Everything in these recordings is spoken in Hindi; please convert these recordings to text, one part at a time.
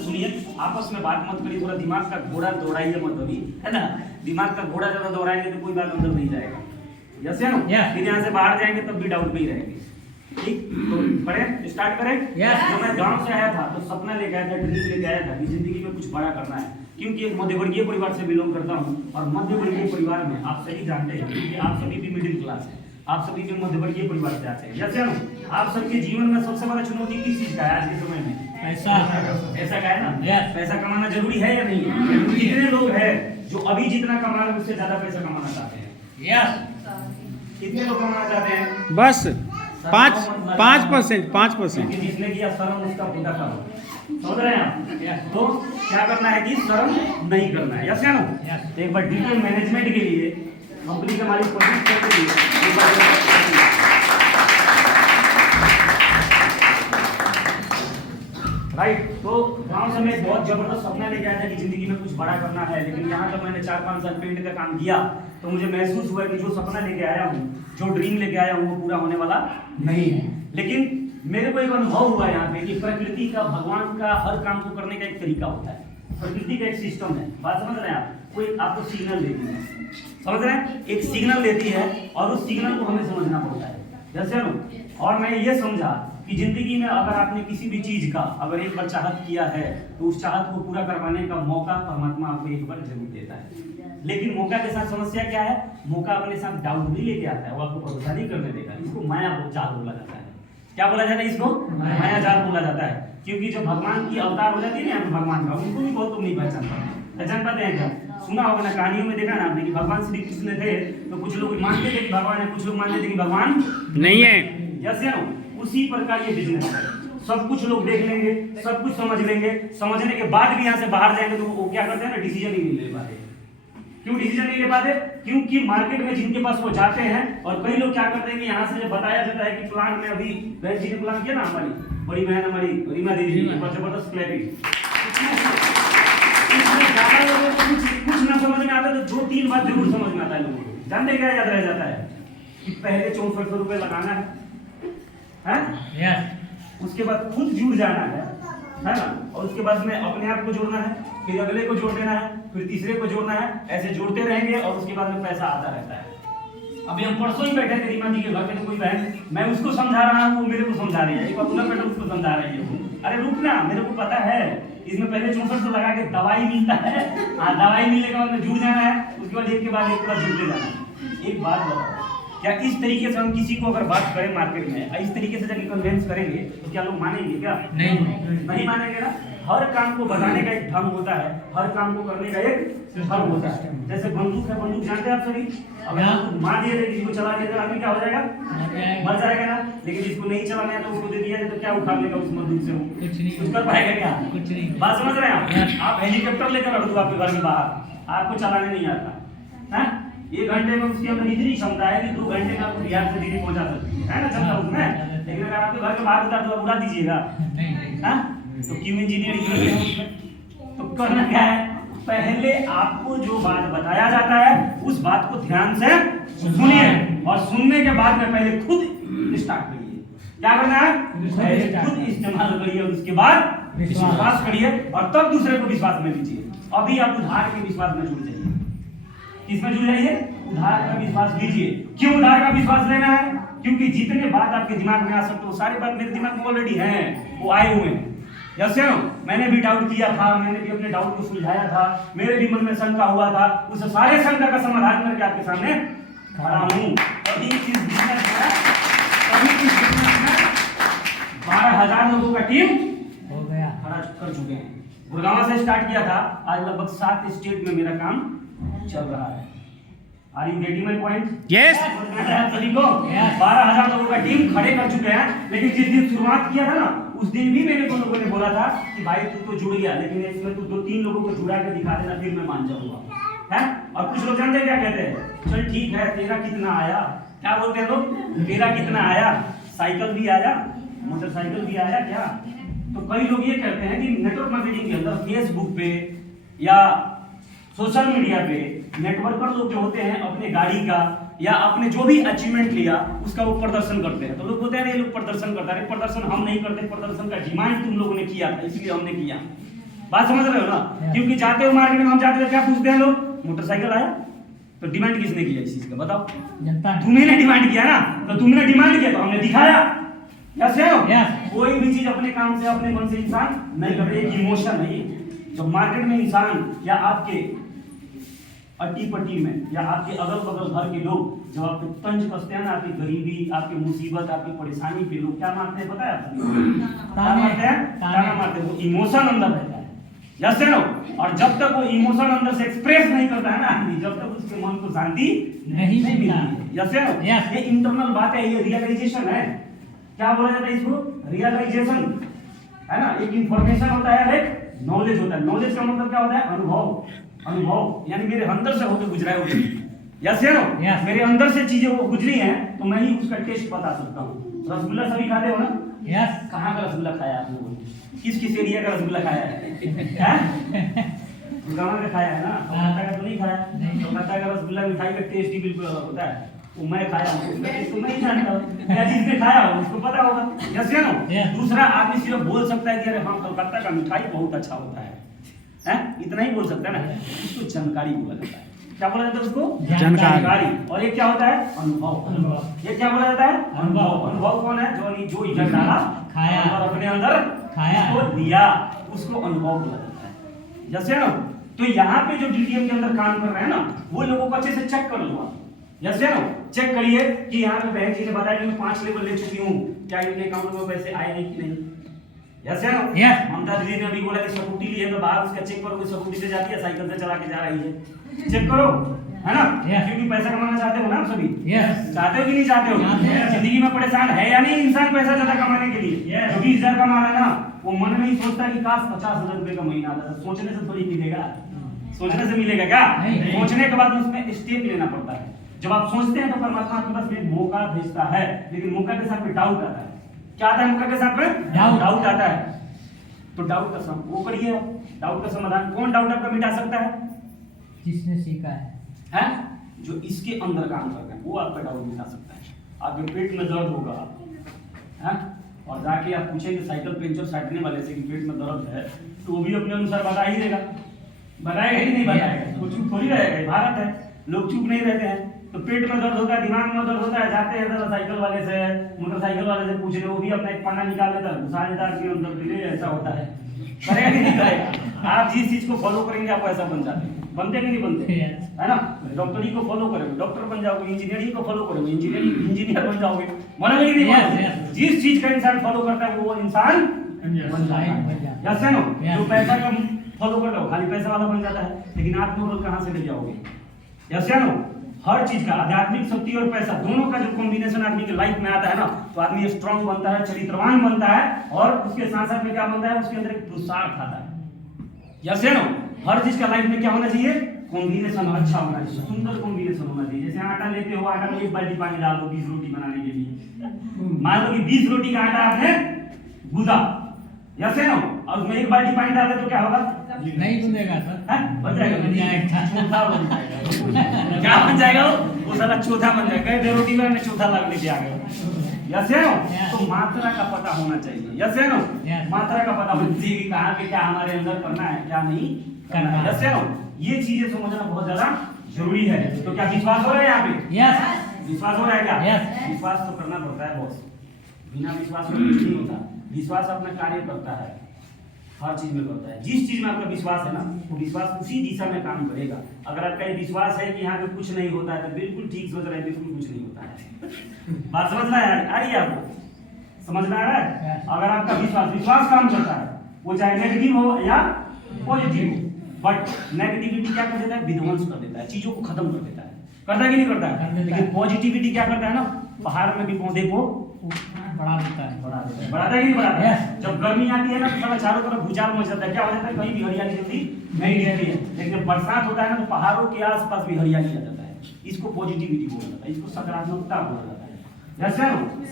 से सुनिए, आपस में बात मत करिए, थोड़ा दिमाग का घोड़ा दौड़ाइए मत अभी, है ना। दिमाग का घोड़ा ज्यादा दौड़ाएंगे तो कोई बात अंदर नहीं जाएगा। यस या नो? फिर यहाँ से बाहर जाएंगे तब भी डाउट में ही रहेंगे। ठीक, तो पढ़े, स्टार्ट करें। जब मैं गांव से आया था तो सपना लेके आया था, ड्रीम लेके आया था कि जिंदगी में कुछ बड़ा करना है, क्योंकि एक मध्यवर्गीय परिवार से बिलोंग करता हूँ और मध्यवर्गीय परिवार में आप सभी जानते हैं कि आप सभी भी मिडिल क्लास है, आप सभी भी मध्यवर्गीय परिवार से आते हैं। यस या नो? आप सबके जीवन में सबसे बड़ा चुनौती किस चीज का है आज के समय में? पैसा। पैसा का है ना? पैसा कमाना जरूरी है या नहीं? कितने लोग हैं जो अभी जितना कमा रहे हैं उससे ज्यादा पैसा कमाना चाहते हैं? यस। कितने लोग कमाना चाहते हैं? बस 5%। जिसने किया शर्म उसका खुदा का हो, समझ रहे हैं आप? तो क्या करना है कि शर्म नहीं करना है। यस या नो? तो एक बार डिटेल मैनेजमेंट के लिए कंपनी के मालिक कोशिश करते हैं। राइट, तो गांव से मैं बहुत जबरदस्त सपना लेके आया था कि जिंदगी में कुछ बड़ा करना है, लेकिन यहाँ जब मैंने 4-5 साल पेंट का काम किया तो मुझे महसूस हुआ कि जो सपना लेके आया हूँ, जो ड्रीम लेके आया हूँ, वो पूरा होने वाला नहीं है। लेकिन मेरे को एक अनुभव हुआ यहाँ पे कि प्रकृति का, भगवान का हर काम को करने का एक तरीका होता है, प्रकृति का एक सिस्टम है। बात समझ रहे हैं आप? कोई आपको सिग्नल देती है, समझ रहे हैं? एक सिग्नल देती है और उस सिग्नल को हमें समझना पड़ता है। जैसे नो, और मैं ये समझा कि जिंदगी में अगर आपने किसी भी चीज का अगर एक बार चाहत किया है तो उस चाहत को पूरा करवाने का मौका परमात्मा आपको एक बार जरूर देता है। लेकिन मौका के साथ समस्या क्या है? मौका अपने साथ डाउट भी लेके आता है, वो आपको भरोसा नहीं करने देगा। इसको माया जाल बोला जाता है। क्या बोला जाता है इसको? माया जाल बोला जाता है। क्योंकि जब भगवान की अवतार हो जाती है ना भगवान का, उनको भी बहुत तुम नहीं पहचान पाते हैं। क्या सुना होगा ना, कहानियों में देखा ना आपने कि भगवान श्री कृष्ण थे तो कुछ लोग मानते थे कि भगवान है, कुछ लोग मानते थे कि भगवान नहीं है। यस या नो? उसी प्रकार ये बिजनेस है। सब कुछ लोग देख लेंगे, सब कुछ समझ लेंगे, समझने के बाद भी यहाँ से बाहर जाएंगे तो वो क्या करते हैं ना, डिसीजन ही नहीं ले पाते। क्यों डिसीजन नहीं ले पाते? क्योंकि मार्केट में जिनके पास वो जाते हैं, और कई लोग क्या करते हैं कि यहाँ से जब बताया जाता है कि प्लान में अभी बहन जी ने प्लान किया ना, हमारी बड़ी बहन हमारी रीमा दीदी जबरदस्त क्लैपिंग, ज्यादा लोगों को कुछ ना समझ में आता तो 2-3 बात जरूर समझ में आता है लोगों को। जानते क्या याद रह जाता है कि पहले 6400 रुपए लगाना है, उसके बाद खुद जुड़ जाना है ना, और उसके बाद में अपने आप को जोड़ना है, फिर अगले को जोड़ देना है, फिर तीसरे को जोड़ना है, ऐसे जोड़ते रहेंगे और उसके बाद में पैसा आता रहता है। अभी हम परसों ही बैठे थे रीमा जी के घर पे, तो कोई बहन, मैं उसको समझा रहा हूँ, वो मेरे को समझा रही है, एक बार बेटा उसको समझा रही है। अरे रुक ना, मेरे को पता है इसमें पहले 6400 लगा के दवाई मिलता है, दवाई मिलने के बाद में जुड़ जाना है, उसके बाद एक के बाद एक पूरा जुड़ते जाना है। एक बात बताओ, क्या इस तरीके से हम किसी को अगर बात करें मार्केट में, इस तरीके से जाके कन्वेंस करेंगे तो क्या लोग मानेंगे? क्या नहीं मानेंगे ना। हर काम को बताने का एक ढंग होता है, हर काम को करने का एक ढंग होता है। जैसे बंदूक है, बंदूक जानते हैं आप सभी? अगर बंदूक मार दिए किसी को चला दिया तो आदमी क्या हो जाएगा? मर जाएगा ना। लेकिन जिसको नहीं चलाना है तो उसको दे दिया जाए तो क्या उखाड़ लेगा उस बंदूक से? वो कुछ कर पाएगा क्या? कुछ नहीं। बात समझ रहे हैं आप? हेलीकॉप्टर लेकर रख दो आपके घर के बाहर, आपको चलाने नहीं आता है। 1 घंटे में उसके अंदर इतनी क्षमता है कि 2 घंटे में आपको बिहार से दिल्ली पहुंचा सकती है ना क्षमता उसमें। लेकिन अगर आपके घर के बाहर उतार दो, उड़ा दीजिएगा, तो क्यों इंजीनियरिंग करते हैं उसमें? तो करना क्या है? पहले आपको जो बात बताया जाता है उस बात को ध्यान से सुनिए, और सुनने के बाद में पहले खुद स्टार्ट करिए। क्या करना है? पहले खुद इस्तेमाल करिए, उसके बाद विश्वास करिए, और तब दूसरे को विश्वास में लीजिए। अभी आप उधार के विश्वास में जुड़ जाइए। किसमें जुड़ जाइए? उधार का विश्वास लीजिए। क्यों उधार का विश्वास लेना है? क्योंकि जितने बात आपके दिमाग में आ सकते हो, सारी बात मेरे दिमाग में ऑलरेडी हैं, वो आए हुए हैं। जैसे मैंने भी डाउट किया था, मैंने भी अपने डाउट को सुलझाया था, मेरे भी मन में शंका हुआ था, उस सारे शंका का समाधान करके आपके सामने खड़ा हूँ। अभी इस बिजनेस में 12,000 लोगों का टीम हो गया, खड़ा कर चुके हैं। गुड़गांव से स्टार्ट किया था, आज लगभग 7 स्टेट में मेरा काम चल रहा है। Are you getting my point? Yes. सभी को 12,000 लोगों का टीम खड़े कर चुके हैं। लेकिन जिस दिन शुरुआत किया था ना, उस दिन भी मेरे को लोगों ने बोला था कि भाई तू तो जुड़ गया, लेकिन इसमें तू 2-3 लोगों को जुड़ा के दिखा देना, फिर मैं मान जाऊंगा, है। और कुछ लोग जानते हैं क्या कहते हैं? चल ठीक है, तेरा कितना आया? क्या बोलते हैं लोग? तेरा कितना आया? साइकिल भी आया, मोटरसाइकिल भी आया क्या? तो कई लोग ये कहते हैं कि नेटवर्क मार्केटिंग के अंदर फेसबुक पे या सोशल मीडिया पे नेटवर्कर लोग जो होते हैं अपने गाड़ी का या अपने जो भी अचीवमेंट लिया उसका वो प्रदर्शन करते हैं। तो लोग बोलते हैं ये लोग प्रदर्शन करता है। प्रदर्शन हम नहीं करते, प्रदर्शन का डिमांड तुम लोगों ने किया था इसलिए हमने किया। बात समझ रहे हो ना? क्योंकि जाते हो मार्केट में, हम जाते हैं क्या पूछते हैं लोग, मोटरसाइकिल आया? तो डिमांड किसने किया इस चीज का बताओ? जनता ने। तुम्ही ने डिमांड किया ना, तो तुमने डिमांड किया तो हमने दिखाया। यस है नो? Yes. कोई भी चीज अपने काम से अपने मन से इंसान नहीं कर रही, एक इमोशन है ये। जब मार्केट में इंसान या आपके अट्टी पट्टी में या आपके अगल बगल घर के लोग जब आपको तंज कसते हैं ना, आपकी गरीबी, आपकी मुसीबत, आपकी परेशानी पे लोग क्या मारते हैं पता है आपको? क्या मारते हैं? ताना मारते हैं। वो इमोशन अंदर रहता है। यस है नो? और जब तक वो इमोशन अंदर से एक्सप्रेस नहीं करता है ना आदमी, जब तक उसके मन को शांति नहीं मिलती है। यस है नो? Yes. ये इंटरनल बात है, ये रियलाइजेशन है। क्या बोला जाता है इसको? रियलाइजेशन है ना? एक इंफॉर्मेशन होता है, एक नॉलेज होता है। नॉलेज का मतलब क्या होता है? अनुभव। अनुभव यानी मेरे अंदर से होकर गुजरा है वो। यस है नो? Yes. मेरे अंदर से चीजें वो गुजरी हैं तो मैं ही उसका टेस्ट बता सकता हूँ। रसगुल्ला सभी खाते हो ना? यस। कहाँ का रसगुल्ला खाया आप लोगों ने? किस एरिया का रसगुल्ला खाया है? गाँव का खाया है ना? कलकत्ता का तो नहीं खाया। कलकत्ता का रसगुल्ला मिठाई का टेस्ट ही बिल्कुल अलग होता है। वो मैं खाया हूँ, उसका टेस्ट तो मैं ही जानता हूँ। क्या जिसने खाया हो उसको पता होगा। यस या नो? दूसरा आदमी सिर्फ बोल सकता है कि अरे हाँ कलकत्ता का मिठाई बहुत अच्छा होता है, इतना ही बोल सकता है ना। उसको जानकारी बोला जाता है। क्या बोला जाता है उसको? जानकारी। और ये क्या होता है? अनुभव। ये क्या बोला जाता है? अनुभव। अनुभव कौन है? जो इज्जत डाला, खाया और अपने अंदर खाया, उसको दिया, उसको अनुभव बोला जाता है। जैसे ना, तो यहाँ पे जो डीटीएम के अंदर काम कर रहे हैं ना, वो लोगों को अच्छे से चेक कर लो आप। जैसे ना, चेक करिए कि यहाँ पे बैंक जी ने बताया कि मैं 5 लेवल ले चुकी हूँ, क्या इनके अकाउंट में पैसे आए हैं कि नहीं। यस है ना? Yes. ममता दीदी ने अभी बोला कि स्कूटी ली है तो बाहर उसका चेक करो कि स्कूटी से जाती है, साइकिल से चला के जा रही है, चेक करो, है ना? Yes. क्योंकि पैसा कमाना चाहते हो ना आप सभी। Yes. चाहते हो कि नहीं चाहते हो? चाहते हैं। जिंदगी में परेशान है या नहीं इंसान पैसा ज्यादा कमाने के लिए? Yes. जो 20,000 कमा रहा है ना, वो मन में ही सोचता है कि काश 50,000 रुपए का महीना आता है। सोचने से थोड़ी मिलेगा, सोचने से मिलेगा क्या? नहीं। सोचने के बाद उसमें स्टेप लेना पड़ता है। जब आप सोचते हैं तो परमात्मा आपके पास में मौका भेजता है, लेकिन मौका के साथ में डाउट आता है। क्या आता है मौका के साथ में? डाउट आता है। तो डाउट का वो करिए, डाउट का समाधान। कौन डाउट आपका मिटा सकता है? जिसने सीखा है, जो इसके अंदर काम कर रहे हैं वो आपका डाउट मिटा सकता है। आपके पेट में दर्द होगा, है, और जाके आप पूछेंगे साइकिल पंचर साटने वाले से कि पेट में दर्द है, तो वो भी अपने अनुसार बता ही देगा। बताएगा ही नहीं बताएगा, तो चुप थोड़ी रहेगा। भारत है, लोग चुप नहीं रहते हैं। तो पेट में दर्द होता है, दिमाग में दर्द होता है, जाते हैं तो साइकिल वाले से, मोटरसाइकिल वाले से पूछ रहे, वो भी अपना एक पन्ना निकाल लेता है, घुसा देता है अंदर के लिए। ऐसा होता है, करेगा कि नहीं करेगा? आप जिस चीज को फॉलो करेंगे आप ऐसा बन जाते हैं। बनते कि नहीं बनते? है ना? डॉक्टरी को फॉलो करोगे डॉक्टर बन जाओगे, इंजीनियरिंग को फॉलो करोगे इंजीनियर बन जाओगे। बनोगे कि नहीं बनोगे? जिस चीज का इंसान फॉलो करता है वो इंसान बन जाता है। यस है नो? जो पैसा का फॉलो करता है खाली पैसा वाला बन जाता है, लेकिन आत्मबल कहाँ से ले जाओगे? यस है नो? हर चीज का आध्यात्मिक शक्ति और पैसा दोनों का जो कॉम्बिनेशन आदमी के लाइफ में आता है ना, तो आदमी स्ट्रांग बनता है, चरित्रवान बनता है, और उसके साथ साथ में क्या बनता है? उसके अंदर एक पुरुषार्थ आता है। यस है नो? हर चीज का लाइफ में क्या होना चाहिए? कॉम्बिनेशन अच्छा होना चाहिए, सुंदर कॉम्बिनेशन होना चाहिए। जैसे आटा लेते हो, आटा में 1 बाल्टी पानी डाल दो 20 रोटी बनाने के लिए। मान लो कि 20 रोटी का आटा आपने गूंदा, यस है नो? और उसमें 1 बाल्टी पानी डाल दे तो क्या होगा? नहीं बनेगा सर, बन जाएगा, बन जाएगा, चौथा बन जाएगा। क्या बन जाएगा? वो साला चौथा बन जाएगा। कई रोटी में चौथा लगने के आ गया। यस है नो? तो मात्रा का पता होना चाहिए। यस है नो? मात्रा का पता होना चाहिए कि कहाँ पे क्या हमारे अंदर करना है, क्या नहीं करना है। यस है नो? ये चीजें समझना बहुत ज्यादा जरूरी है। तो क्या विश्वास हो रहा है यहाँ पे? यस, विश्वास हो रहा है क्या? Yes. विश्वास तो करना पड़ता है बॉस, बिना विश्वास के कुछ नहीं होता। विश्वास अपना कार्य करता है, हर चीज में करता है। जिस चीज में आपका विश्वास है ना, वो विश्वास उसी दिशा में काम करेगा। अगर आपका ये विश्वास है कि यहाँ पे कुछ नहीं होता है, तो बिल्कुल ठीक सोच रहे हैं, बिल्कुल कुछ नहीं होता है। बात समझना है? आ रही है आपको? समझना आ रहा है? अगर आपका विश्वास काम करता है, वो चाहे नेगेटिव हो या पॉजिटिव हो, बट नेगेटिविटी क्या कर देता है? विध्वंस कर देता है, चीजों को खत्म कर देता है। करता है कि नहीं करता है? लेकिन पॉजिटिविटी क्या करता है ना, पहाड़ में भी पौधे को बढ़ा देता है, बढ़ाता है कि नहीं बढ़ाता है? जब गर्मी आती है ना तो चारों तरफ भूचाल मच जाता है, क्या हो जाता है? कहीं भी हरियाली जल्दी नहीं रहती है। लेकिन जब बरसात होता है ना तो पहाड़ों के आसपास भी हरियाली आ जाता है। इसको पॉजिटिविटी बोला जाता है, इसको सकारात्मकता बोला जाता है। जैसे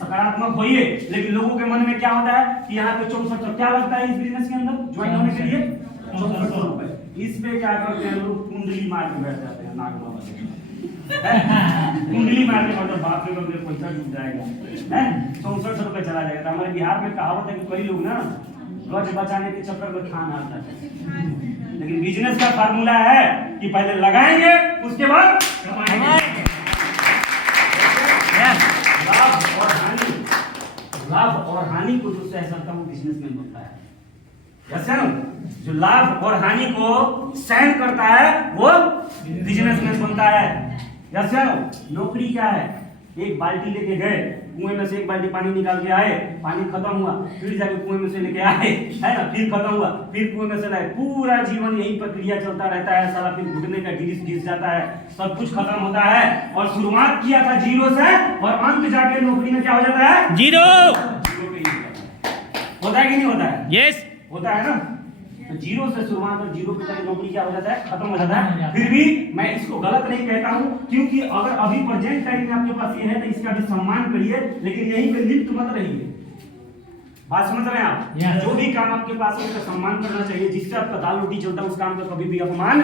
सकारात्मक होइए, लेकिन लोगों के मन में क्या होता है कि यहाँ पे 64 क्या लगता है इस बिजनेस के अंदर ज्वाइन होने के लिए? 6400 रुपए। इस पे क्या करते हैं लोग? कुंडली मार के बैठ जाते हैं, नाग बाबा से कुंडली मारने मतलब बाप रे बाप पैसा डूब जाएगा, 6400 रुपए चला जाएगा। हमारे बिहार में कहावत है कि कई लोग ना गज बचाने के चक्कर में खान आता है। लेकिन बिजनेस का फार्मूला है कि पहले लगाएंगे उसके बाद कमाएंगे। लाभ और हानि को जो सह सकता है वो बिजनेसमैन बनता है। जो लाभ और हानि को सहन करता है वो बिजनेसमैन बनता है। नौकरी क्या है? एक बाल्टी लेके गए, कुएं में से एक बाल्टी पानी निकाल के आए, पानी खत्म हुआ, फिर जाके कुएं में से लेके आए, है ना, फिर खत्म हुआ, फिर कुएं में से लाए, पूरा जीवन यही प्रक्रिया चलता रहता है। साला फिर घुटने का गिर गिर जाता है, सब कुछ खत्म होता है। और शुरुआत किया था जीरो से और अंत जाके नौकरी में क्या हो जाता है? जीरो पे ही होता है कि नहीं होता है? यस होता है ना। तो जीरो से शुरुआत और जीरो पे जाके नौकरी क्या हो जाता है? खत्म हो जाता है। फिर भी मैं इसको गलत नहीं कहता हूँ, क्योंकि अगर अभी प्रेजेंट टाइम में आपके पास ये है तो इसका भी सम्मान करिए, लेकिन यहीं पे लिप्त मत रहिए। बात समझ रहे हैं आप? जो भी काम आपके पास है उसका सम्मान करना चाहिए। जिससे आपका दाल रोटी चलता है उस काम का कभी भी अपमान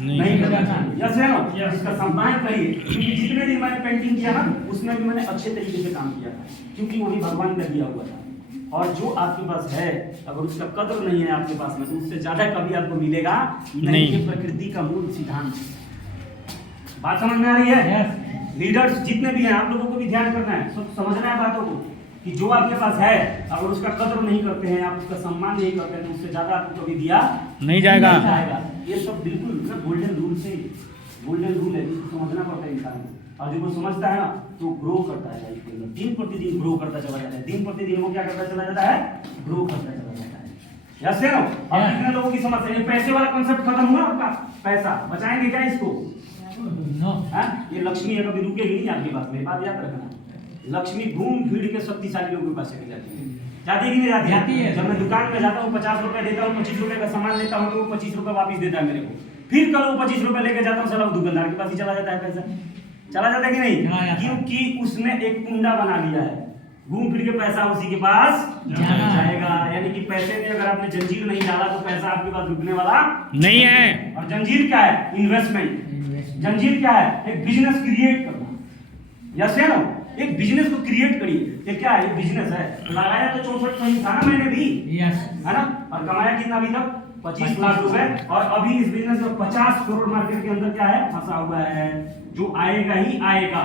नहीं करना चाहिए। यस है ना? इसका सम्मान करिए, क्योंकि जितने दिन मैंने पेंटिंग किया ना उसमें भी मैंने अच्छे तरीके से काम किया था, क्योंकि वो भी भगवान का दिया हुआ था। और जो आपके पास है अगर उसका कदर नहीं है आपके पास में तो उससे ज्यादा कभी आपको मिलेगा नहीं। ये प्रकृति का मूल सिद्धांत। बात समझ में आ रही है? लीडर्स जितने भी हैं आप लोगों को भी ध्यान करना है, सब समझना है बातों को, कि जो आपके पास है अगर उसका कदर नहीं करते हैं, आप उसका सम्मान नहीं करते हैं तो उससे ज्यादा आपको कभी दिया नहीं जाएगा। ये सब बिल्कुल ना गोल्डन रूल से, गोल्डन रूल है जिसको समझना पड़ता है इंसान को। और जो वो समझता है ना तो ग्रो करता है लाइफ के अंदर, दिन प्रतिदिन ग्रो करता चला जाता है। दिन प्रतिदिन वो क्या करता चला जाता है? ग्रो करता चला जाता है। यस है ना? अब कितने लोगों की समस्या है? पैसे वाला कांसेप्ट खत्म हुआ आपका? पैसा बचाएंगे क्या इसको? ये लक्ष्मी है, कभी रुकेगी नहीं आपके पास में, बात याद रखना। लक्ष्मी घूम फिर के शक्तिशाली लोगों के पास चली जाती है। जाती है कि नहीं जाती है? जब मैं दुकान में जाता हूँ 50 रुपए देता हूँ, 25 रुपए का सामान लेता हूँ तो वो 25 रुपए वापिस देता है मेरे को। फिर कल वो 25 रुपए लेके जाता हूँ, साला वो दुकानदार के पास ही चला जाता है पैसा। चला जाता है कि नहीं? क्योंकि उसने एक कुंडा बना लिया है, घूम फिर के पैसा उसी के पास जाएगा। यानी कि पैसे में अगर आपने जंजीर नहीं डाला तो पैसा आपके पास रुकने वाला नहीं है। और जंजीर क्या है? इन्वेस्टमेंट। जंजीर क्या है? एक बिजनेस क्रिएट करना। यस है ना? एक बिजनेस को क्रिएट करिए। ये क्या है? बिजनेस है। लगाया तो 64 सही था ना मैंने भी, है ना? और कमाया कितना अभी तक? 25 लाख रुपए। और अभी इस बिजनेस में 50 करोड़ मार्केट के अंदर क्या है? फंसा हुआ है, जो आएगा ही आएगा।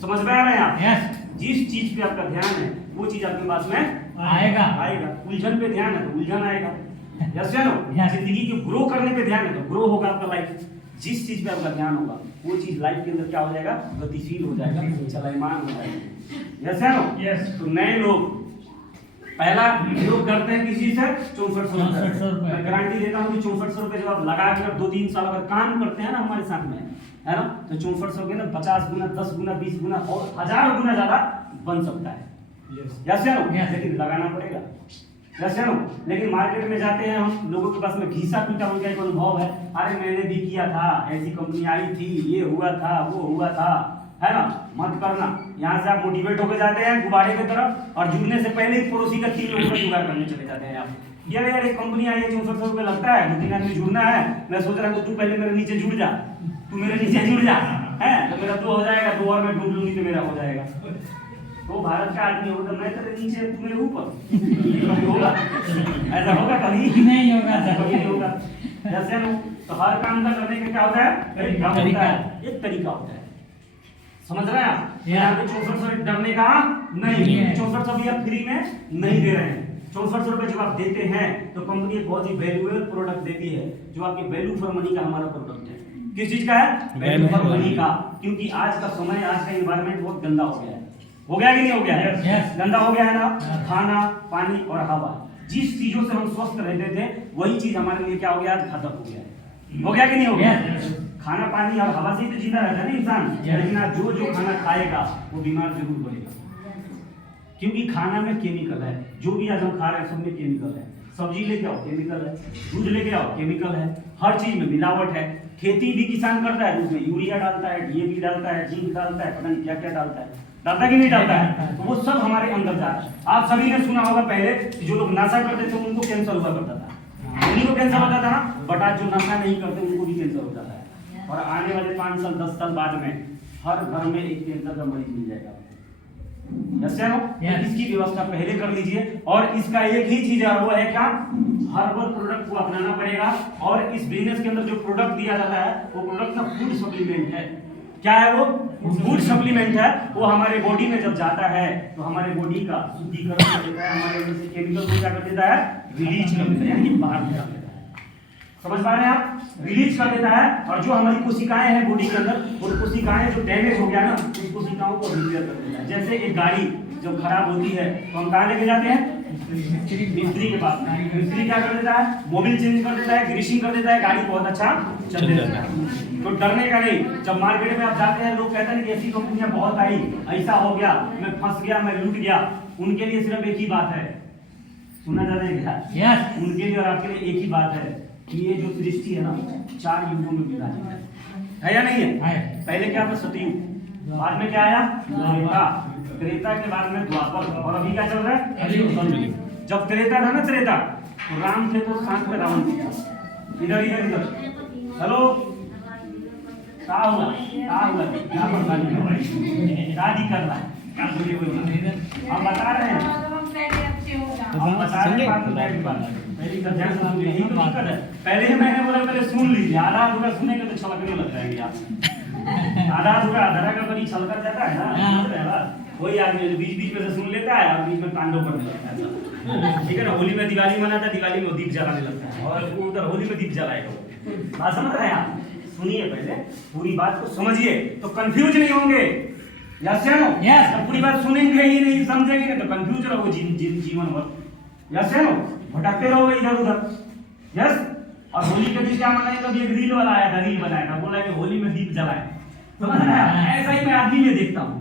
समझ में आ रहे हैं आप? जिस चीज पे आपका ध्यान है वो चीज आपके पास में आएगा। उलझन पे ध्यान है तो उलझन आएगा। यस है ना? जिंदगी को ग्रो करने पे ध्यान है तो ग्रो होगा आपका लाइफ। जिस चीज पे आपका ध्यान होगा वो चीज लाइफ के अंदर क्या हो जाएगा? गतिशील हो जाएगा, चलायमान हो जाएगा। यस है ना? तो नए लोग पहला लोग करते हैं किसी से 6400 रुपए। मैं गारंटी देता हूँ कि 6400 रुपए जब आप लगा कर 2-3 साल अगर काम करते हैं ना हमारे साथ में, है ना, तो 6400 के ना 50 गुना, 10 गुना, 20 गुना और 1000 गुना ज्यादा बन सकता है। यस है ना? लेकिन लगाना पड़ेगा। यस है ना? लेकिन मार्केट में जाते हैं हम, लोगों के पास में घिसा पीटा उनका एक अनुभव है, अरे मैंने भी किया था, ऐसी कंपनी आई थी, ये हुआ था, वो हुआ था, है ना? मत करना। यहाँ से आप मोटिवेट होकर जाते हैं गुब्बारे की तरफ और जुड़ने से पहले ही पड़ोसी का 3 लोगों का जुगाड़ करने चले जाते हैं आप। यार एक कंपनी आई है 6400 रुपए लगता है, 2-3 आदमी जुड़ना है, मैं सोच रहा हूँ तू पहले मेरे नीचे जुड़ जा, तू मेरे नीचे जुड़ जा, है तो मेरा 2 हो जाएगा, 2 और मैं ढूंढ लूंगी तो मेरा हो जाएगा। तो भारत का आदमी होगा मैं तेरे नीचे तू मेरे ऊपर होगा? ऐसा होगा? कभी नहीं होगा, कभी नहीं होगा। जैसे ना तो हर काम का करने का क्या होता है? एक काम होता है, एक तरीका होता है। समझ रहे हैं आप? यहाँ पे 6400 डरने का नहीं, 6400 भी आप फ्री में नहीं दे रहे हैं। 6400 रुपए जब आप देते हैं तो कंपनी एक बहुत ही वैल्यूएबल प्रोडक्ट देती है, जो आपकी वैल्यू फॉर मनी का हमारा प्रोडक्ट है। किस चीज का है? वैल्यू फॉर मनी का। क्योंकि आज का समय, आज का एनवायरनमेंट बहुत गंदा हो गया है। हो गया कि नहीं हो गया है? गंदा हो गया है ना? खाना, पानी और हवा, जिस चीजों से हम स्वस्थ रहते थे वही चीज हमारे लिए क्या हो गया? घातक हो गया है। हो गया कि नहीं हो गया? खाना, पानी और हवा से ही तो जिंदा रहता है ना इंसान। लेकिन आज जो खाना खाएगा वो बीमार जरूर पड़ेगा, क्योंकि खाना में केमिकल है। जो भी आज हम खा रहे हैं सब में केमिकल है। सब्जी लेके आओ केमिकल है, दूध लेके आओ केमिकल है, हर चीज में मिलावट है। खेती भी किसान करता है, उसमें यूरिया डालता है, डीएपी डालता है, जिंक डालता है, पता नहीं क्या क्या डालता है, डालता कि नहीं डालता है? तो वो सब हमारे अंदर जा रहा है। आप सभी ने सुना होगा पहले जो लोग नशा करते थे उनको कैंसर हुआ करता था, उन्हीं को कैंसर होता था ना, बट आज जो नशा नहीं करते उनको भी कैंसर हो जाता है। और आने वाले 5 साल 10 साल बाद में हर घर में एक कैंसर का मरीज मिल जाएगा। यस या नो? Yes. इसकी व्यवस्था पहले कर लीजिए और इसका एक ही चीज है, वो है क्या? हर्बल प्रोडक्ट को अपनाना पड़ेगा। और इस बिजनेस के अंदर जो प्रोडक्ट दिया जाता है वो प्रोडक्ट ना फूड सप्लीमेंट है। क्या है वो? फूड सप्लीमेंट है। वो हमारे बॉडी में जब जाता है तो हमारे बॉडी का शुद्धिकरण कर देता है, हमारे अंदर से केमिकल को क्या कर देता है? रिलीज कर देता है, यानी कि बाहर निकाल देता है। समझ पा रहे हैं आप? रिलीज कर देता है। और जो हमारी कोशिकाएं हैं बॉडी के अंदर, वो कोशिकाएं जो डैमेज हो गया ना, उस कोशिकाओं को रिपेयर कर देता है। जैसे एक गाड़ी जब खराब होती है तो हम कहाँ लेके जाते हैं? मिस्त्री के पास। मिस्त्री क्या कर देता है? मोबिल चेंज कर देता है, ग्रीसिंग कर देता है, गाड़ी बहुत अच्छा चल देता है। तो डरने का नहीं। जब मार्केट में आप जाते हैं, लोग कहते हैं कि ऐसी कंपनियां बहुत आई, ऐसा हो गया, मैं फंस गया, मैं लूट गया। उनके लिए सिर्फ एक ही बात है, सुना जाता है क्या? यस। उनके लिए और आपके लिए एक ही बात है कि ये जो सृष्टि है ना, 4 युगों में विभाजित है या नहीं है? पहले क्या था? सतयुग। बाद में क्या आया? त्रेता। त्रेता के बाद में द्वापर। और अभी क्या चल रहा है? कलयुग। जब त्रेता था ना, त्रेता, तो राम थे तो साथ में रावण थे। इधर इधर इधर। हेलो, क्या हुआ? क्या हुआ? क्या शादी कर रहा है? क्या बोलिए बोलिए? हम बता रहे हैं, हम बता रहे हैं। पहले का ध्यान से सुनिए, यही तो दिक्कत है। पहले ही मैंने बोला पहले सुन लीजिए, आधा अधूरा सुनेंगे तो छलकने लग जाएंगे आप। आधा अधूरा आधा का कभी छलक जाता है ना, कोई आदमी बीच बीच में से सुन लेता है और बीच में तांडव करने लगता है। ठीक है ना? होली में दिवाली मनाता है, दिवाली में दीप जलाने लगता है और उधर होली में दीप जलाएगा। बात समझ रहे हैं आप? सुनिए, पहले पूरी बात को समझिए तो कंफ्यूज नहीं होंगे। यस या नो? यस। पूरी बात सुनेंगे ही नहीं, समझेंगे तो कंफ्यूज रहोगे जीवन भर। यस या नो? भटकते रहोगे इधर उधर। यस। और होली के दिन क्या मनाएंगे? अभी एक रील वाला आया था, रील बनाया था, बोला कि होली में दीप जलाए। समझ रहे हैं? ऐसा ही मैं आदमी में देखता हूँ,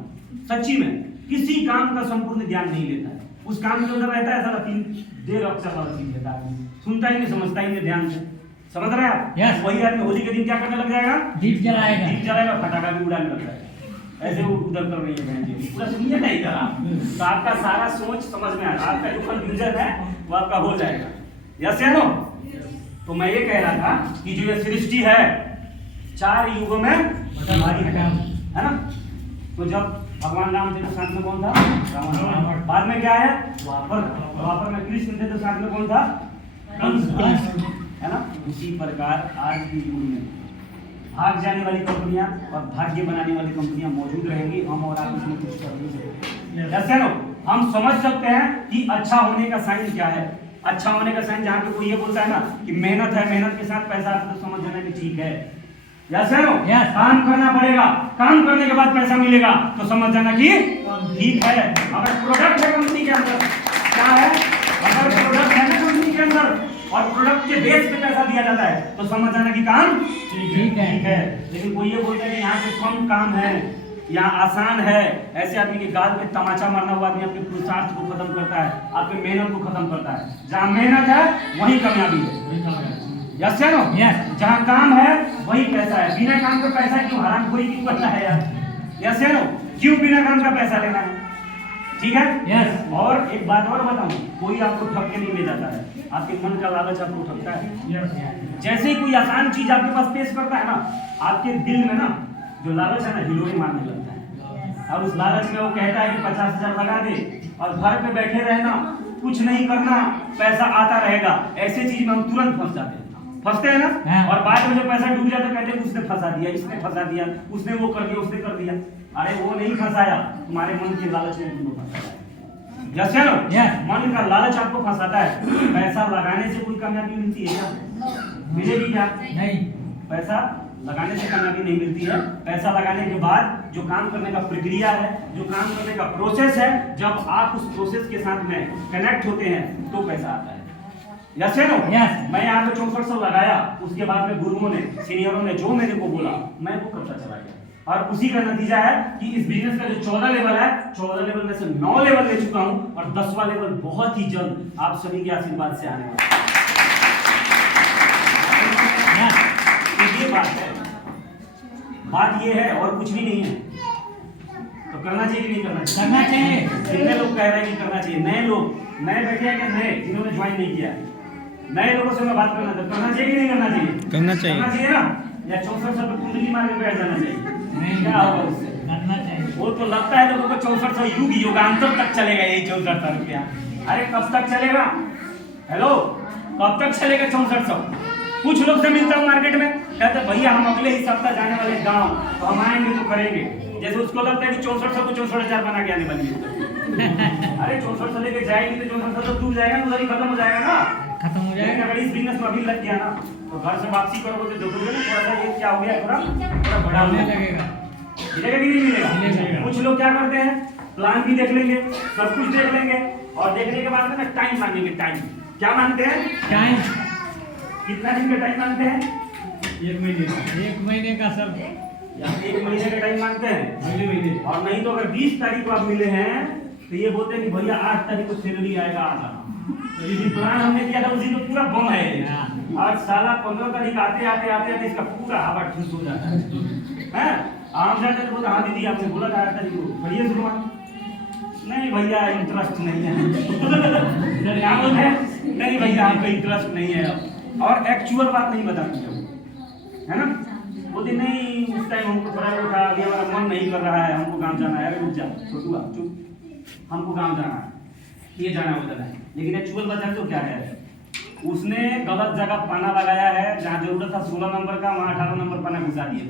सच्ची में। किसी काम का संपूर्ण ध्यान नहीं लेता है, उस काम के अंदर रहता है, सारा 3 देर अक्षर वाला चीज लेता है, सुनता ही नहीं, समझता ही नहीं ध्यान से। समझ रहे हैं आप? Yes. वही आदमी होली के दिन क्या करने लग जाएगा? दीप जलाएगा। दीप जलाएगा, पटाखा भी उड़ाने लग जाएगा। ऐसे वो उधर कर रही है बहन जी, पूरा सुनिए ना इधर आप, तो आपका सारा सोच समझ में आ रहा है, आपका जो कंफ्यूजन है वो आपका हो जाएगा। यस या नो? तो मैं ये कह रहा था कि जो ये सृष्टि है 4 युगों में विभाजित है ना? तो जब भगवान राम थे तो साथ में कौन था? रावण। बाद में क्या है? द्वापर। द्वापर में कृष्ण थे तो साथ में कौन था? कंस। है ना? उसी प्रकार आज की युग में भाग जाने वाली कंपनियां और भाग्य बनाने वाली कंपनियां मौजूद रहेंगी। हम और आप इसमें कुछ कर नहीं सकते। जैसे नो हम समझ सकते हैं कि अच्छा होने का साइन क्या है। अच्छा होने का साइन जहाँ पे कोई ये बोलता है ना कि मेहनत है, मेहनत के साथ पैसा आता, तो समझ जाना कि ठीक है। Yes no? काम करना पड़ेगा, काम करने के बाद पैसा मिलेगा, तो समझ जाना कि ठीक है। अगर प्रोडक्ट है कंपनी के अंदर, क्या है? अगर प्रोडक्ट है ना कंपनी के अंदर और प्रोडक्ट के बेस पे पैसा दिया जाता है, तो समझ जाना कि काम ठीक है। लेकिन कोई ये बोलता है कि यहाँ पे कम काम है, यहाँ आसान है, ऐसे आदमी के गाल पे तमाचा मारना हुआ आदमी आपके पुरुषार्थ को खत्म करता है, आपके मेहनत को खत्म करता है। जहाँ मेहनत है वही कामयाबी है। यस या नो? यस। जहाँ काम है वही पैसा है। बिना काम का पैसा क्यों? हरामखोरी क्यों करना है यार? यस या नो? क्यों बिना काम का पैसा लेना है? ठीक है? यस। और एक बात और बताऊं, कोई आपको ठग के नहीं ले जाता है, आपके मन का लालच आपको ठगता है। जैसे ही कोई आसान चीज आपके पास पेश करता है ना, आपके दिल में ना जो लालच है ना, हिलोरे मारने लगता है। और उस लालच में वो कहता है कि 50,000 लगा दे और घर पे बैठे रहना, कुछ नहीं करना, पैसा आता रहेगा। ऐसे चीज में हम तुरंत फंस जाते हैं, फंसते हैं ना। और बाद में जब पैसा डूब जाता है कहते हैं उसने फंसा दिया, इसने फंसा दिया, उसने वो कर दिया, उसने कर दिया। अरे वो नहीं फंसाया, तुम्हारे मन के लालच ने तुमको फंसाया। यस या नो? मन का लालच आपको फंसाता है। पैसा लगाने से कोई कामयाबी मिलती है क्या? मिलेगी क्या? नहीं। पैसा लगाने से कामयाबी नहीं मिलती है। पैसा लगाने के बाद जो काम करने का प्रक्रिया है, जो काम करने का प्रोसेस है, जब आप उस प्रोसेस के साथ में कनेक्ट होते हैं तो पैसा आता है। यस या नो? मैं यहाँ पे 6400 लगाया, उसके बाद में गुरुओं ने, सीनियरों ने जो मेरे को बोला मैं वो करता चला गया, और उसी का नतीजा है कि इस बिजनेस का जो 14 लेवल है, 14 लेवल में से 9 लेवल ले चुका हूं और 10वां लेवल बहुत ही जल्द आप सभी के आशीर्वाद से आने वाला है। तो ये बात है, बात ये है और कुछ भी नहीं है। तो करना चाहिए कि नहीं करना चाहिए? करना चाहिए। कितने लोग कह रहे हैं कि करना चाहिए? नए लोग, नए बैठे हैं क्या? नए जिन्होंने ज्वाइन नहीं किया, नए लोगों से मैं बात करना था, करना चाहिए कि नहीं करना चाहिए? करना चाहिए। करना चाहिए ना? या 64 पे कुंडली मार के बैठ जाना चाहिए? क्या होगा उससे? करना चाहिए। वो तो लगता है लोगों को 6400 युगांतर तक चलेगा यही 6400 रुपया। अरे कब तक चलेगा? हेलो, कब तक चलेगा 6400? कुछ लोग से मिलता हूँ मार्केट में, कहते भैया हम अगले ही सप्ताह जाने वाले गांव, तो हम आएंगे तो करेंगे। जैसे उसको लगता है कि 6400 को 64,000 बना के आने वाली है। अरे 6400 लेके जाएगी तो 6400 तो टूट जाएगा, उधर ही खत्म हो जाएगा ना, खत्म हो जाएगा। अगर इस बिजनेस में अभी लग गया ना तो घर से वापसी करोगे तो देखोगे ना थोड़ा सा ये क्या हो गया, थोड़ा बड़ा होने लगेगा। मिलेगा कि नहीं मिलेगा? मिलेगा। कुछ लोग क्या करते हैं, प्लान भी देख लेंगे, सब कुछ देख लेंगे, और देखने के बाद में टाइम मांगेंगे। टाइम क्या मांगते हैं? टाइम कितना दिन का टाइम मांगते हैं? 1 महीने। 1 महीने का सर, या 1 महीने का टाइम मांगते हैं, महीने। और नहीं तो अगर 20 तारीख को आप मिले हैं तो ये बोलते हैं कि भैया 8 तारीख को सैलरी आएगा आधा। तो जिस दिन प्लान हमने किया था उसी को पूरा बम है। आज साला 15 तारीख आते आते आते आते इसका पूरा हवा ठूस हो जाता है। आम जाते तो बोलते हाँ दीदी आपने बोला था 8 तारीख को बढ़िया शुरुआत। नहीं भैया इंटरेस्ट नहीं है। क्या बोलते हैं? नहीं भैया हमको इंटरेस्ट नहीं है। और एक्चुअल बात नहीं बताती है ना, बोलते नहीं उस टाइम हमको थोड़ा वो था, अभी हमारा मन नहीं कर रहा है, हमको काम जाना है। अरे रुक जा छोटू, चुप, हमको काम जाना है, ये जाना होता है। लेकिन एक्चुअल बता तो क्या है, उसने गलत जगह पाना लगाया है, जहाँ जरूरत था 16 नंबर का वहाँ 18 नंबर पाना घुसा दिए।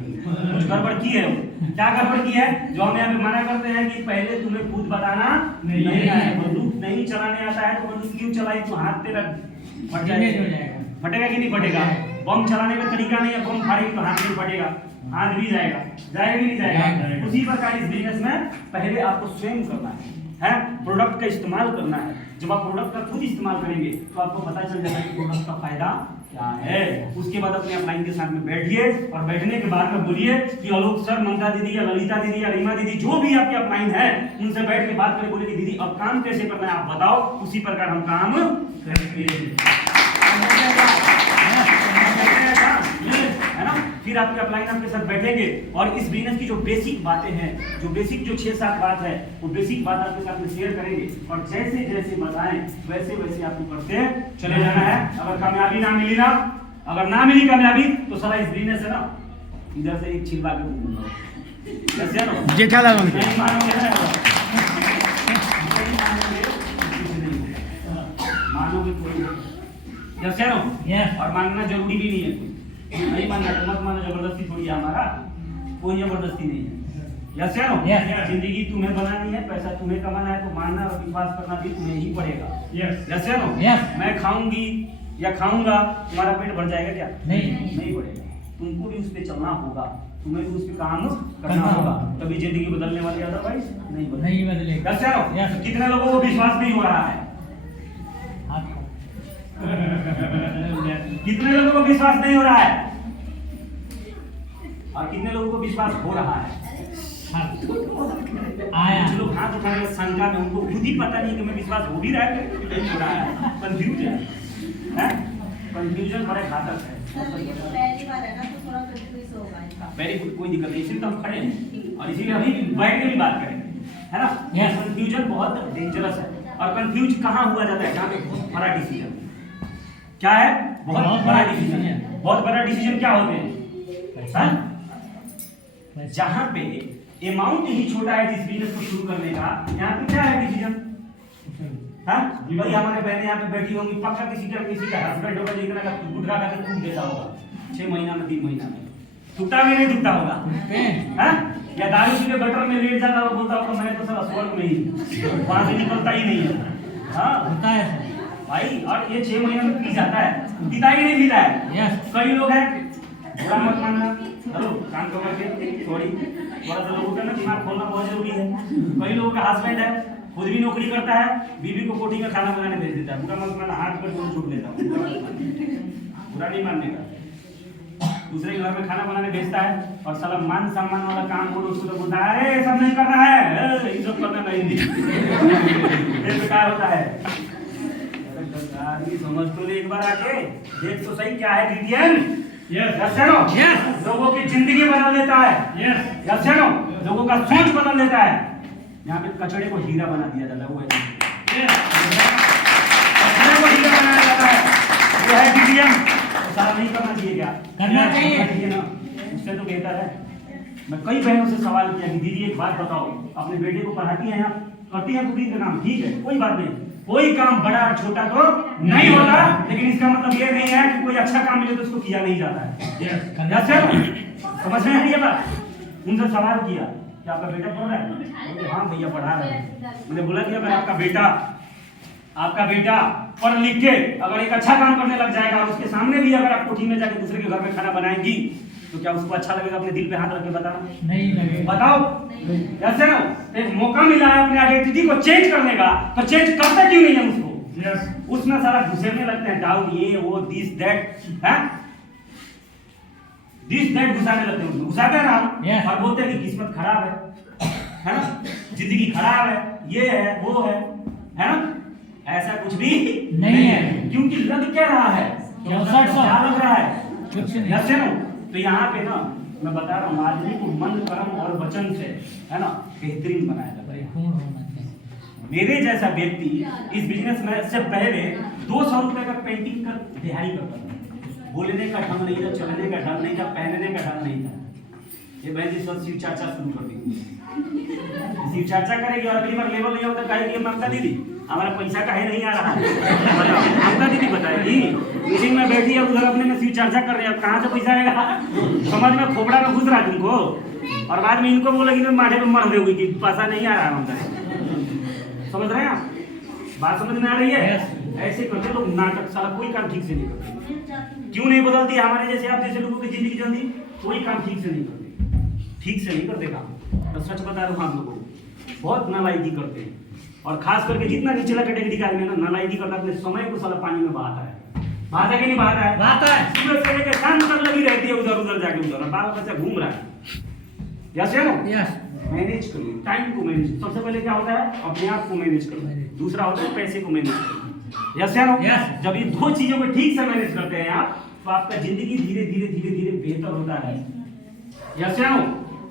कुछ गड़बड़ की है। वो क्या गड़बड़ की है? जो हम यहाँ पे मना करते हैं कि पहले तुम्हें खुद बताना नहीं है। बंदूक नहीं चलाने आता है तो बंदूक क्यों चलाई? तो हाथ तेरा फट जाएगा। फटेगा कि नहीं फटेगा? बम चलाने का तरीका नहीं है, बम फाड़ेगी तो हाथ नहीं फटेगा, हाथ भी जाएगा। जाएगा कि नहीं जाएगा? उसी प्रकार इस बिजनेस में पहले आपको स्वयं करना है, प्रोडक्ट का इस्तेमाल करना है। जब आप प्रोडक्ट का खुद इस्तेमाल करेंगे तो आपको पता चल जाएगा कि प्रोडक्ट का फायदा क्या है। उसके बाद अपने अपलाइन के साथ में बैठिए, और बैठने के बाद में बोलिए कि आलोक सर, ममता दीदी या ललिता दीदी या रीमा दीदी जो भी आपके अपलाइन है उनसे बैठ के बात करें, बोले कि दीदी अब काम कैसे करना है आप बताओ, उसी प्रकार हम काम करेंगे, है ना। फिर आपके अपलाइन आपके साथ बैठेंगे और इस बिजनेस की जो बेसिक बातें हैं, जो बेसिक जो 6-7 बात है, वो बेसिक बात आपके साथ में शेयर करेंगे, और जैसे जैसे बताएं वैसे वैसे आपको करते चले जाना है। अगर कामयाबी ना मिली ना, अगर ना मिली कामयाबी तो सारा इस बिजनेस है ना, इधर से एक छिलवा के जैसे ना जेठालाल नहीं मानोगे ना, मानोगे तो जैसे ना, और मानना जरूरी भी नहीं है। नहीं मानना तो मत मानो, जबरदस्ती थोड़ी है हमारा, कोई जबरदस्ती नहीं है। यस या नो? जिंदगी तुम्हें बनानी है, पैसा तुम्हें कमाना है, तो मानना और विश्वास करना भी तुम्हें ही पड़ेगा। यस या नो? मैं खाऊंगी या खाऊंगा, तुम्हारा पेट भर जाएगा क्या? नहीं बढ़ेगा। तुमको भी उस पे चलना होगा, तुम्हें भी उस पे काम करना होगा, तभी जिंदगी बदलने वाली, अदरवाइज नहीं बदलेगा। यस या नो? कितने लोगों को विश्वास नहीं हो रहा है? कितने लोगों को विश्वास नहीं हो रहा है? और कितने लोगों को विश्वास हो रहा है? कुछ लोग हाथ उठाने शंका में, उनको खुद ही पता नहीं कि मैं विश्वास हो भी रहा है कि नहीं हो रहा है, कंफ्यूज है। कंफ्यूजन बड़ा घातक है। पहली बार है ना तो थोड़ा कंफ्यूज होगा। वेरी गुड, कोई दिक्कत नहीं, इसीलिए तो हम खड़े हैं और इसीलिए अभी बैठ के भी बात करेंगे, है ना। कंफ्यूजन बहुत डेंजरस है, और कंफ्यूज कहाँ हुआ जाता है? जहाँ पे बहुत बड़ा डिसीजन क्या है, बहुत बड़ा डिसीजन है। बहुत बड़ा डिसीजन क्या होते हैं? जहाँ पे अमाउंट ही छोटा है जिस बिजनेस को शुरू करने का, यहाँ पे क्या है डिसीजन? भाई हमारे बहनें यहाँ पे बैठी होंगी, पक्का किसी का हस्बैंड होगा जितना का गुटखा का टूट देता होगा 6 महीना में 3 महीना में, टूटा भी नहीं टूटता होगा, या दारू पी के गटर में लेट जाता होगा, बोलता होगा मैं तो साला स्वर्ग में ही, वहां से निकलता ही नहीं है। हाँ होता है भाई, और ये 6 महीने में पी जाता है, पीता ही नहीं पीता है। कई लोग हैं, बुरा मत मानना, हेलो कान को करके थोड़ा सा लोगों का ना दिमाग खोलना बहुत जरूरी है। कई लोगों का हस्बैंड है, खुद भी नौकरी करता है, बीवी को कोठी में खाना बनाने भेज देता है, बुरा मत मानना, हाथ पर जोड़ छूट देता हूँ, बुरा नहीं मानने का। दूसरे के घर में खाना बनाने भेजता है और साला मान सम्मान वाला काम बोलो, उसको तो बोलता है अरे सब नहीं करना है, ये सब करना नहीं, ये बेकार होता है। आदमी समझ तो ले एक बार आके देख तो सही क्या है डिसीजन। यस लोगों की जिंदगी बदल देता है। यस लोगों का सोच बदल देता है। यहाँ पे कचड़े को हीरा बना दिया जाता है, वो है कचड़े को हीरा बनाया जाता है, वो है डिसीजन। सारा नहीं करना चाहिए क्या? करना चाहिए ना, उससे तो बेहतर है मैं कई बहनों से सवाल किया कि दीदी एक बात बताओ, अपने बेटे को पढ़ाती हैं आप, करती हैं कुकिंग का काम, ठीक है, कोई बात नहीं, कोई काम बड़ा और छोटा तो नहीं होता, लेकिन इसका मतलब ये नहीं है कि कोई अच्छा काम मिले तो उसको किया नहीं जाता है। समझ में आ रही है बात? उनसे सवाल किया कि आपका बेटा पढ़ रहा है? बोले हाँ भैया पढ़ा रहा है। मैंने बोला कि अगर आपका बेटा पढ़ लिख के अगर एक अच्छा काम करने लग जाएगा और उसके सामने भी अगर आप कोठी में जाके दूसरे के घर में खाना बनाएंगी तो क्या उसको अच्छा लगेगा? अपने दिल पे हाथ रख के बताना, नहीं लगेगा। बताओ। जैसे ना एक मौका मिला है अपने आइडेंटिटी को चेंज करने का, तो चेंज करते क्यों नहीं है उसको? उसमें सारा घुसेरने लगते हैं, डाउट ये वो दिस दैट है, दिस दैट घुसाने लगते हैं उसमें, घुसाते हैं ना हम और बोलते हैं कि किस्मत खराब है ना, जिंदगी खराब है, ये है वो है ना? ऐसा कुछ भी नहीं है, क्योंकि लग क्या रहा है, क्या लग रहा है? कुछ नहीं। जैसे ना तो यहाँ पे ना मैं बता रहा हूँ, आदमी को मन कर्म और वचन से है ना बेहतरीन बनाया जाता है। परिपूर्ण होना चाहिए। मेरे जैसा व्यक्ति इस बिजनेस में से पहले 200 रुपए का पेंटिंग कर दिहाड़ी करता था, बोलने का ढंग नहीं था, चलने का ढंग नहीं था, पहनने का ढंग नहीं था। ये बहन जी सब शिव चर्चा शुरू कर दी, शिव चर्चा करेगी और अगली बार लेवल नहीं होता कहेगी ममता दीदी हमारा पैसा काहे नहीं आ रहा है, ममता दीदी बताएगी। मीटिंग में बैठी है उधर अपने में शिव चर्चा कर रहे हैं, कहाँ से पैसा आएगा? समझ में खोपड़ा में घुस रहा है तुमको, और बाद में इनको बोलेगी मैं माथे पे मर देगी कि पैसा नहीं आ रहा है ममता। समझ रहे हैं आप? बात समझ में आ रही है? ऐसे करते लोग नाटक, साला कोई काम ठीक से नहीं करते। क्यों नहीं बदलती हमारे जैसे आप जैसे लोगों की जिंदगी जल्दी? कोई काम ठीक से नहीं करते, ठीक से नहीं करते काम। मैं सच बता रहा हूँ आप लोगों को, बहुत नालायकी करते हैं, और खास करके जितना निचला कैटेगरी का आदमी है ना नालायकी करता है, अपने समय को साला पानी में बहाता है। बहाता है कि नहीं बहाता है? बहाता है। सुबह से लेकर शाम तक लगी रहती है उधर उधर जाके, उधर बाल बच्चा घूम रहा है। यस है ना? यस। मैनेज करो टाइम को, मैनेज सबसे पहले क्या होता है? अपने आप को मैनेज करो, दूसरा होता है पैसे को मैनेज करो। यस है ना? Yes. जब ये दो चीजों को ठीक से मैनेज करते हैं आप, तो आपका जिंदगी धीरे धीरे धीरे धीरे बेहतर होता है। यस है ना?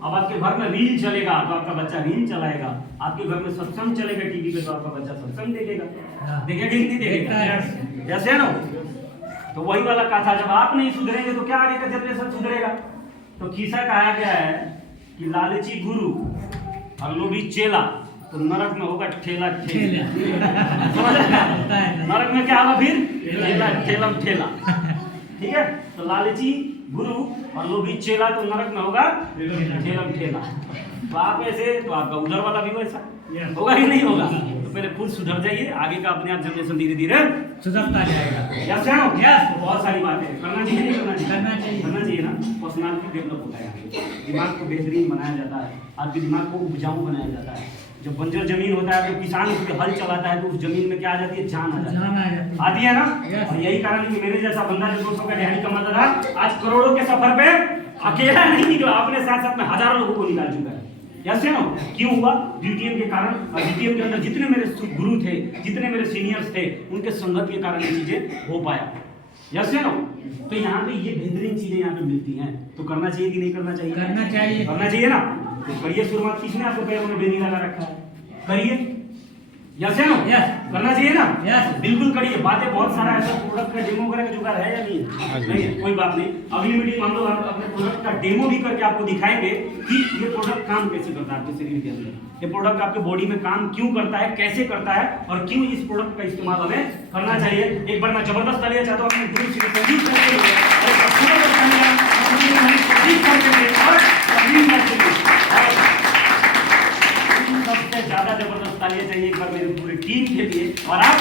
अब आपके घर में रील चलेगा तो आपका बच्चा रील चलाएगा, आपके घर में सत्संग चलेगा टीवी पे तो आपका बच्चा सत्संग देखेगा, देखेगा कि नहीं देखेगा? यस है ना? तो वही वाला कथा, जब आप नहीं सुधरेंगे तो क्या आगे का जनरेशन सुधरेगा? तो किस्सा कहा गया है कि लालची गुरु और लोभी चेला तो नरक में होगा ठेला ठेला। समझ रहे? नरक में क्या होगा फिर? ठेला ठेलम ठेला। ठीक है? तो लालची गुरु और लोभी चेला तो नरक में होगा ठेलम ठेला। तो आप ऐसे तो आपका उधर वाला भी वैसा होगा ही नहीं होगा? तो पहले खुद सुधर जाइए, आगे का अपने आप जनरेशन धीरे धीरे सुधरता जाएगा। यस है ना? यस। बहुत सारी बातें करना चाहिए, नहीं करना चाहिए? करना चाहिए। करना चाहिए ना। पर्सनालिटी डेवलप होता है, दिमाग को बेहतरीन बनाया जाता है, आपके दिमाग को उपजाऊ बनाया जाता है। जब बंजर जमीन होता है तो किसान उस पे हल चलाता है तो उस जमीन में क्या आ जाती है? जान आ जाती है, आती है ना? और यही कारण है कि मेरे जैसा बंदा जो 200 का दिहाड़ी कमाता था आज करोड़ों के सफर पे अकेला नहीं निकला, अपने साथ साथ में हजारों लोगों को निकाल चुका है। यस है ना? क्यों हुआ? DTM के कारण। और DTM के अंदर जितने मेरे गुरु थे, जितने मेरे सीनियर्स थे, उनके संगत के कारण ये चीजें हो पाया। यस है ना? तो यहाँ पे ये बेहतरीन चीजें यहाँ पे मिलती हैं, तो करना चाहिए कि नहीं करना चाहिए? करना चाहिए। करना चाहिए ना? तो करिए शुरुआत। किसने आपको पैरों में बेनी लगा रखा है? करिए। यस है ना? यस। करना चाहिए ना? यस। बिल्कुल करिए। बातें बहुत सारा ऐसा प्रोडक्ट का डेमो वगैरह का जुगाड़ है या नहीं है? नहीं है, कोई बात नहीं। अगली मीटिंग में हम लोग अपने प्रोडक्ट का डेमो भी करके आपको दिखाएंगे कि ये प्रोडक्ट काम कैसे करता है आपके शरीर के अंदर, ये प्रोडक्ट आपके बॉडी में काम क्यों करता है, कैसे करता है, और क्यों इस प्रोडक्ट का इस्तेमाल हमें करना चाहिए। एक बार मैं जबरदस्त तालियां चाहता हूं अपने गुरु श्री संजीव सर के लिए, और एक बार पूरा तालियां अपने संजीव सर के लिए और अरविंद सर के लिए। सबसे ज्यादा जबरदस्त तालियां चाहिए एक बार मेरी पूरी टीम के लिए। और आप